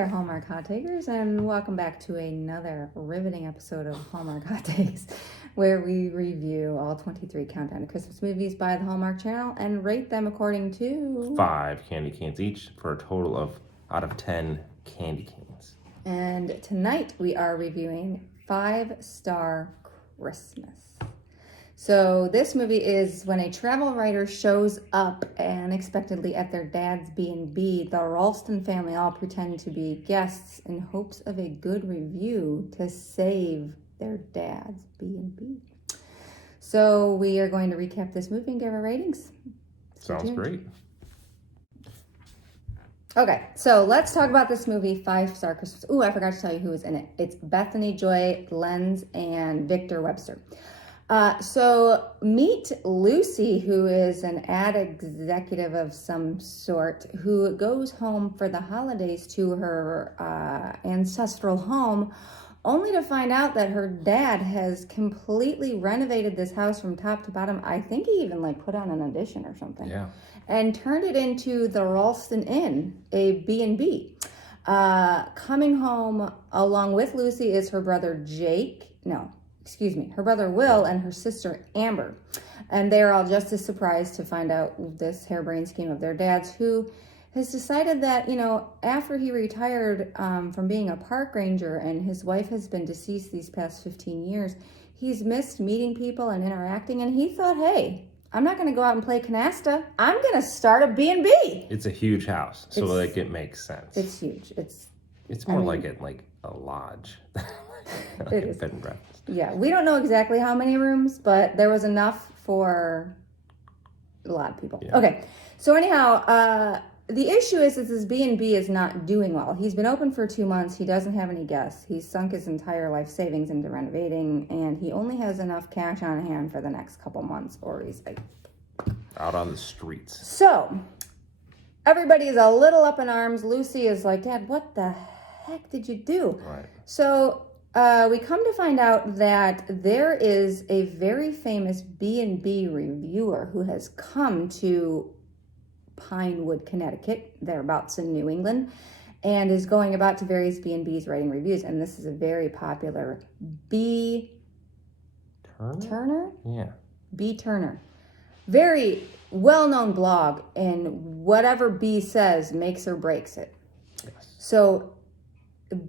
there, Hallmark Hot Takers, and welcome back to another riveting episode of Hallmark Hot Takes, where we review all 23 Countdown to Christmas movies by the Hallmark Channel and rate them according to 5 candy canes each for a total of out of 10 candy canes. And tonight we are reviewing 5 Star Christmas. So this movie is when a travel writer shows up unexpectedly at their dad's B&B. The Ralston family all pretend to be guests in hopes of a good review to save their dad's B&B. So we are going to recap this movie and give our ratings. Sounds great. Okay, so let's talk about this movie, 5 Star Christmas. Ooh, I forgot to tell you who was in it. It's Bethany Joy Lenz and Victor Webster. So meet Lucy, who is an ad executive of some sort, who goes home for the holidays to her ancestral home, only to find out that her dad has completely renovated this house from top to bottom. I think he even put on an addition or something. Yeah. And turned it into the Ralston Inn, a B&B. Coming home along with Lucy is her brother her brother Will and her sister Amber. And they're all just as surprised to find out this harebrained scheme of their dad's, who has decided that, after he retired from being a park ranger and his wife has been deceased these past 15 years, he's missed meeting people and interacting. And he thought, hey, I'm not going to go out and play canasta. I'm going to start a B&B. It's a huge house, so it makes sense. It's huge. It's more like a lodge. It is. Bed and breakfast. Yeah, we don't know exactly how many rooms, but there was enough for a lot of people. Yeah. Okay, so anyhow, the issue is that this B&B is not doing well. He's been open for 2 months. He doesn't have any guests. He's sunk his entire life savings into renovating, and he only has enough cash on hand for the next couple months, or he's out on the streets. So everybody is a little up in arms. Lucy is like, Dad, what the heck did you do? Right. So we come to find out that there is a very famous B&B reviewer who has come to Pinewood, Connecticut, thereabouts in New England, and is going about to various B&Bs writing reviews. And this is a very popular B. Turner? Yeah. B. Turner. Very well-known blog, and whatever B says makes or breaks it. Yes. So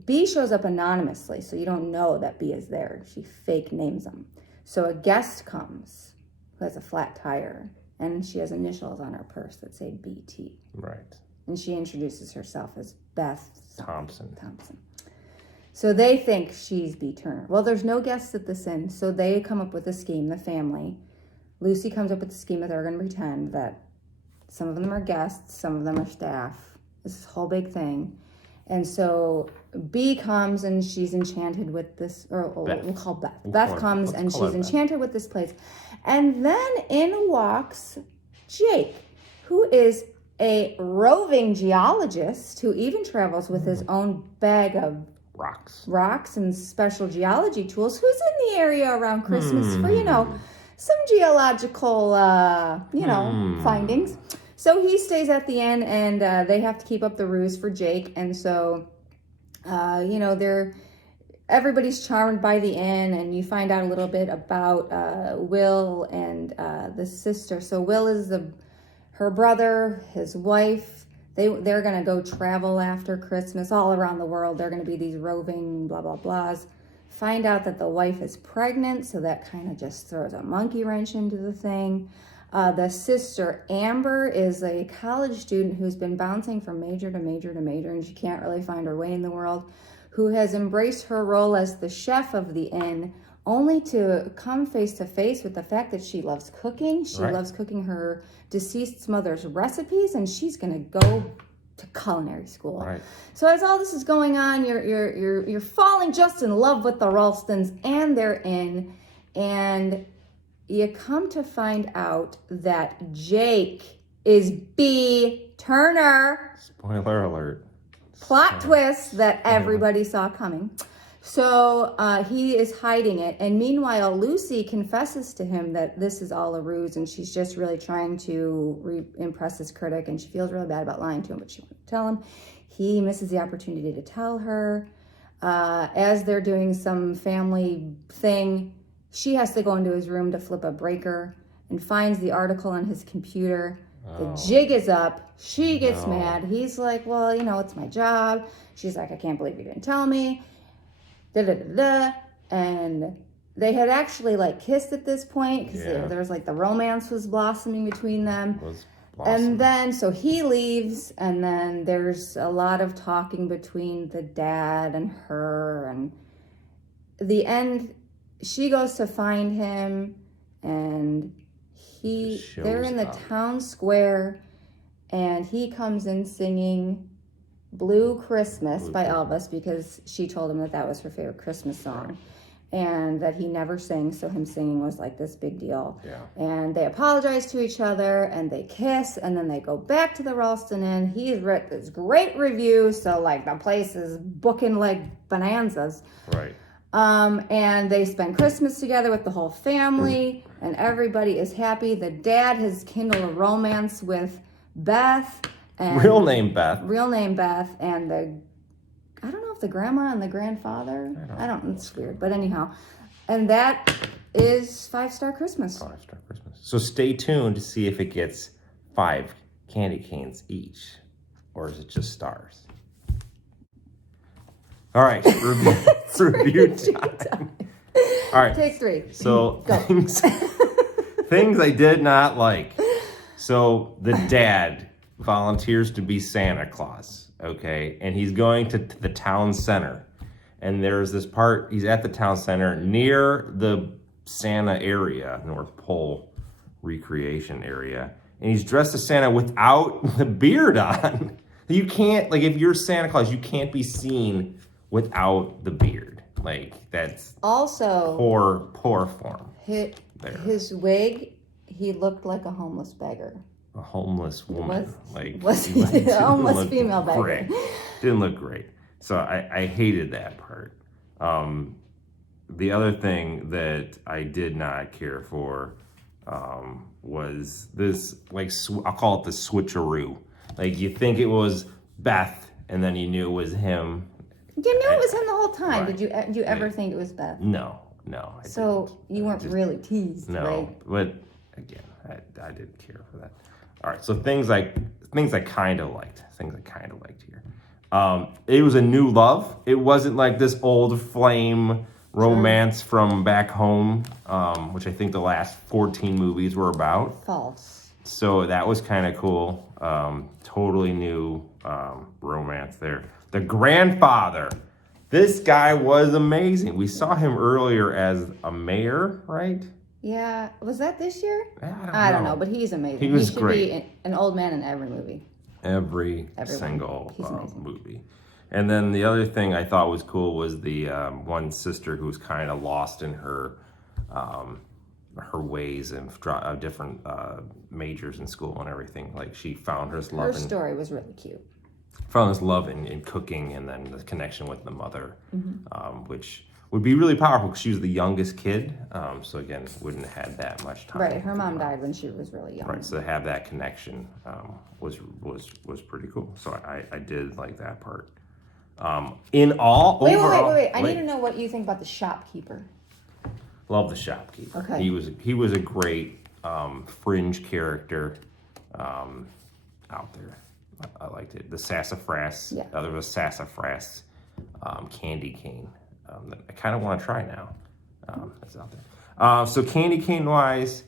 B shows up anonymously, so you don't know that B is there. She fake names them. So a guest comes who has a flat tire, and she has initials on her purse that say BT. Right. And she introduces herself as Beth Thompson. So they think she's B. Turner. Well, there's no guests at this inn, so they come up with a scheme, the family. Lucy comes up with a scheme that they're going to pretend that some of them are guests, some of them are staff. This whole big thing. And so B comes and she's enchanted with this, or we'll call Beth. Beth comes and she's enchanted with this place. And then in walks Jake, who is a roving geologist who even travels with his own bag of rocks and special geology tools, who's in the area around Christmas for, some geological, findings. So he stays at the inn, and they have to keep up the ruse for Jake. And so, everybody's charmed by the inn, and you find out a little bit about Will and the sister. So Will is her brother, his wife. They're going to go travel after Christmas all around the world. They're going to be these roving blah, blah, blahs. Find out that the wife is pregnant, so that kind of just throws a monkey wrench into the thing. The sister, Amber, is a college student who's been bouncing from major to major to major, and she can't really find her way in the world, who has embraced her role as the chef of the inn, only to come face to face with the fact that she loves cooking. She loves cooking her deceased mother's recipes, and she's going to go to culinary school. Right. So as all this is going on, you're falling just in love with the Ralstons and their inn, and you come to find out that Jake is B. Turner. Spoiler alert. Plot twist that everybody saw coming. So he is hiding it. And meanwhile, Lucy confesses to him that this is all a ruse and she's just really trying to impress his critic. And she feels really bad about lying to him, but she won't tell him. He misses the opportunity to tell her. As they're doing some family thing, she has to go into his room to flip a breaker and finds the article on his computer. The jig is up. She gets mad. He's like, well, you know, it's my job. She's like, I can't believe you didn't tell me. And they had actually like kissed at this point because there was like the romance was blossoming between them. And then so he leaves, and then there's a lot of talking between the dad and her, and the end she goes to find him, and they're in the town square, and he comes in singing Blue Christmas by Elvis because she told him that was her favorite Christmas song, and that he never sings, so him singing was like this big deal. And they apologize to each other, and they kiss, and then they go back to the Ralston Inn. He's written this great review, so like the place is booking like bonanzas. Right. And they spend Christmas together with the whole family, and everybody is happy. The dad has kindled a romance with Beth. And real name Beth. And I don't know if the grandma and the grandfather. I don't. It's weird, but anyhow, and that is 5-star Christmas. 5-star Christmas. So stay tuned to see if it gets 5 candy canes each, or is it just stars? All right, review time. All right, take 3. So things I did not like. So the dad volunteers to be Santa Claus, okay? And he's going to the town center. And there's this part, he's at the town center near the Santa area, North Pole recreation area. And he's dressed as Santa without the beard on. You can't, like, if you're Santa Claus, you can't be seen without the beard. Like, that's also poor form. His wig, he looked like a homeless beggar. A homeless woman. Was a homeless female beggar. Great. Didn't look great. So I hated that part. The other thing that I did not care for was this, like, I'll call it the switcheroo. Like, you think it was Beth, and then you knew it was him. You knew it was him the whole time. Right. Did you ever think it was Beth? No. So you weren't really teased, no, right? But again, I didn't care for that. All right, so things I kind of liked. Things I kind of liked here. It was a new love. It wasn't like this old flame romance from back home, which I think the last 14 movies were about. False. So that was kind of cool. Totally new romance there. The grandfather. This guy was amazing. We saw him earlier as a mayor, right? Yeah. Was that this year? I don't know, but he's amazing. He was should great. Be an old man in every movie. Every single movie. And then the other thing I thought was cool was the one sister who was kind of lost in her ways and different majors in school and everything. Like, she found her love. Her story was really cute. Found this love in cooking, and then the connection with the mother, which would be really powerful because she was the youngest kid. So again, wouldn't have had that much time. Right, her mom died when she was really young. Right, so to have that connection was pretty cool. So I did like that part. In all, overall, wait. I need to know what you think about the shopkeeper. Love the shopkeeper. Okay. He was a great fringe character out there. I liked it. The sassafras. Yeah. There was a sassafras candy cane that I kind of want to try now. That's out there. So candy cane wise,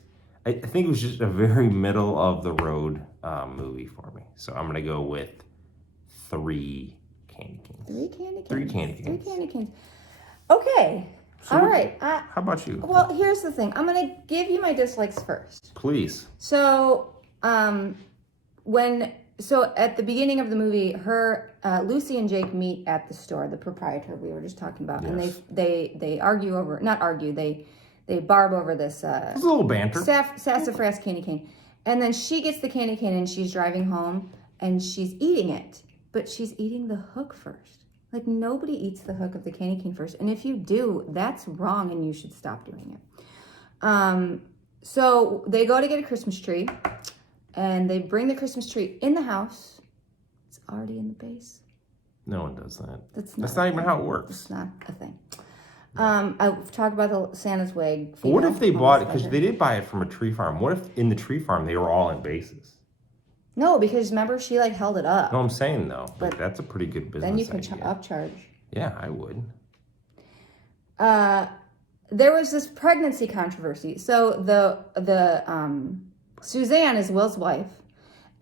I think it was just a very middle of the road movie for me. So I'm gonna go with 3 candy canes. 3 candy canes. 3 candy canes. 3 candy canes. Okay. So all right. How about you? Well, here's the thing. I'm gonna give you my dislikes first. Please. So, So at the beginning of the movie, Lucy and Jake meet at the store, the proprietor we were just talking about, and they argue over, not argue, they barb over this a little banter, sassafras candy cane, and then she gets the candy cane and she's driving home and she's eating it, but she's eating the hook first. Like, nobody eats the hook of the candy cane first. And if you do, that's wrong and you should stop doing it. So they go to get a Christmas tree and they bring the Christmas tree in the house. It's already in the base. No one does that. That's not even how it works. It's not a thing. I've talked about the Santa's wig. What if they bought it, because they did buy it from a tree farm. What if in the tree farm they were all in bases? No, because remember, she like held it up. No, I'm saying though, like, that's a pretty good business Then you can idea. upcharge. Yeah, I would. There was this pregnancy controversy. So the Suzanne is Will's wife,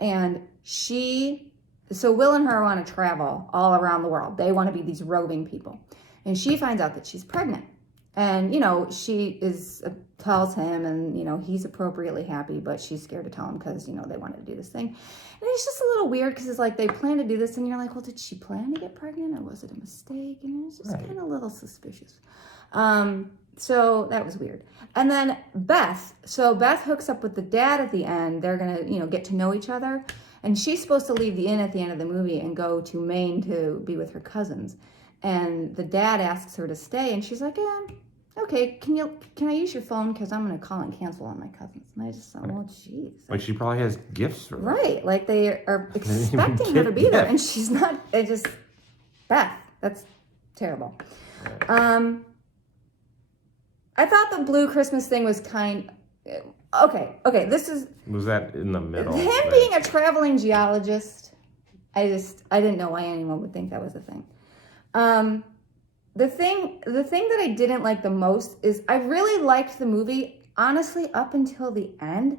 and Will and her want to travel all around the world. They want to be these roving people. And she finds out that she's pregnant. And, she tells him, and, he's appropriately happy, but she's scared to tell him because, they wanted to do this thing. And it's just a little weird because it's like they plan to do this and you're like, well, did she plan to get pregnant or was it a mistake? And it's just kind of a little suspicious. So that was weird. And then Beth hooks up with the dad at the end. They're going to, get to know each other. And she's supposed to leave the inn at the end of the movie and go to Maine to be with her cousins. And the dad asks her to stay, and she's like, yeah, okay, can I use your phone? Because I'm going to call and cancel on my cousins. And I just thought, well, jeez. Like, she probably has gifts for them. Right, like they are expecting her to be there, and she's not. Beth, that's terrible. I thought the Blue Christmas thing was okay, this is... Was that in the middle? Him being a traveling geologist, I didn't know why anyone would think that was a thing. The thing that I didn't like the most is I really liked the movie, honestly, up until the end,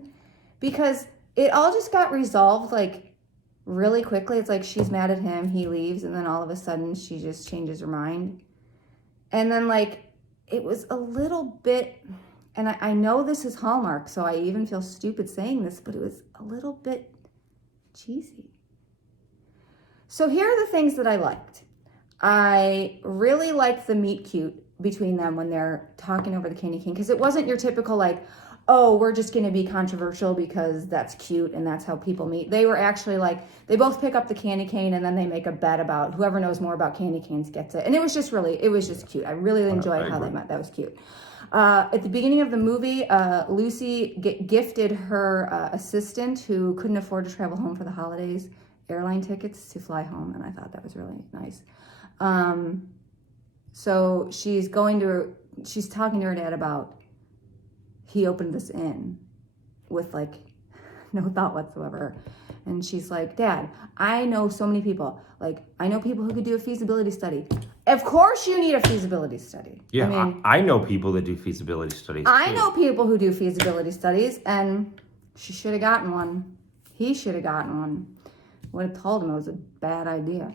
because it all just got resolved, like, really quickly. It's like she's mad at him, he leaves, and then all of a sudden she just changes her mind. And then, like, it was a little bit, and I know this is Hallmark, so I even feel stupid saying this, but it was a little bit cheesy. So here are the things that I liked. I really liked the meet cute between them when they're talking over the candy cane, because it wasn't your typical, like, oh, we're just going to be controversial because that's cute and that's how people meet. They were actually like, they both pick up the candy cane and then they make a bet about whoever knows more about candy canes gets it. And it was just cute. I really enjoyed how they met. That was cute. At the beginning of the movie, Lucy gifted her assistant, who couldn't afford to travel home for the holidays, airline tickets to fly home, and I thought that was really nice. So she's talking to her dad about, he opened this inn with, like, no thought whatsoever. And she's like, Dad, I know so many people. Like, I know people who could do a feasibility study. Of course you need a feasibility study. Yeah, I mean, I know people that do feasibility studies. I know people who do feasibility studies, and she should have gotten one. He should have gotten one. Would have told him it was a bad idea.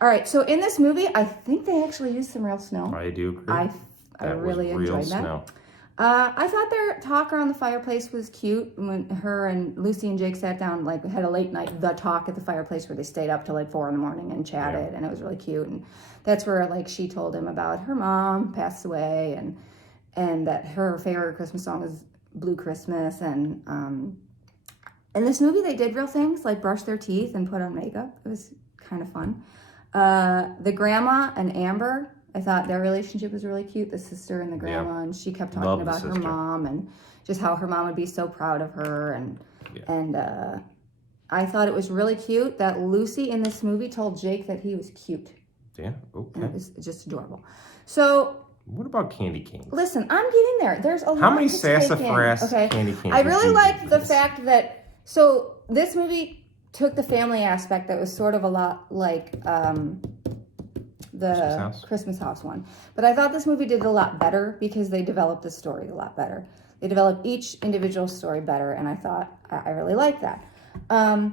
All right, so in this movie, I think they actually used some real snow. I do agree. I really enjoyed that. Snow. I thought their talk around the fireplace was cute when her and Lucy and Jake sat down, like, had a late night talk at the fireplace where they stayed up till like 4 a.m. and chatted, and it was really cute. And that's where, like, she told him about her mom passed away and that her favorite Christmas song is Blue Christmas. And in this movie, they did real things like brush their teeth and put on makeup. It was kind of fun. The grandma and Amber, I thought their relationship was really cute, the sister and the grandma, and she kept talking about her mom and just how her mom would be so proud of her. And I thought it was really cute that Lucy in this movie told Jake that he was cute. Yeah, okay. And it was just adorable. So... What about candy canes? Listen, I'm getting there. There's a lot How many to take in. sassafras candy canes? I really liked the fact that... So this movie took the family aspect that was sort of a lot like the Christmas House one. But I thought this movie did it a lot better because they developed the story a lot better. They developed each individual story better, and I thought I really liked that. I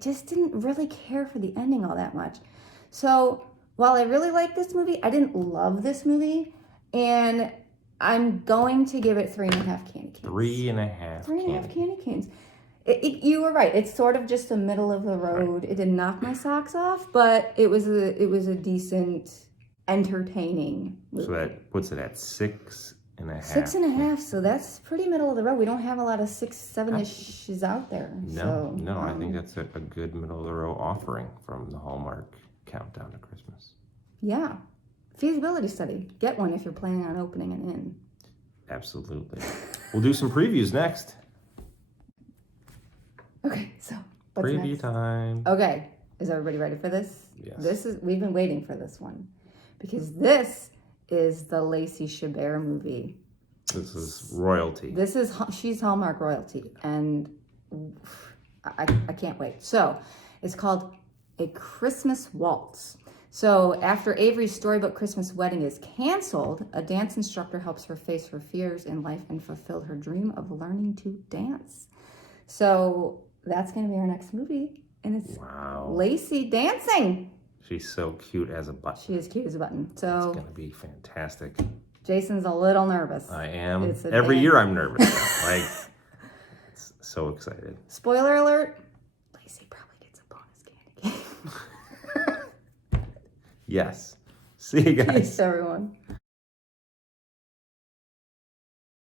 just didn't really care for the ending all that much. So while I really liked this movie, I didn't love this movie, and I'm going to give it 3.5 candy canes. 3.5. 3.5 candy canes. You were right. It's sort of just a middle of the road. Right. It didn't knock my socks off, but it was a decent, entertaining movie. So that puts it at 6.5. 6.5. So that's pretty middle of the road. We don't have a lot of 6, 7-ishes out there. No, I think that's a good middle of the road offering from the Hallmark countdown to Christmas. Yeah. Feasibility study. Get one if you're planning on opening an inn. Absolutely. We'll do some previews next. Okay, so what's Preview next? time. Okay, is everybody ready for this? Yes. We've been waiting for this one because this is the Lacey Chabert movie. This is royalty. She's Hallmark royalty, and I can't wait. So it's called A Christmas Waltz. So after Avery's storybook Christmas wedding is canceled, a dance instructor helps her face her fears in life and fulfill her dream of learning to dance. So that's going to be our next movie, and it's Lacey dancing. She's so cute as a button. She is cute as a button. So it's going to be fantastic. Jason's a little nervous. I am. Every year I'm nervous. Like, it's so excited. Spoiler alert, Lacey probably gets a bonus candy cane. Yes. See you guys. Peace, everyone.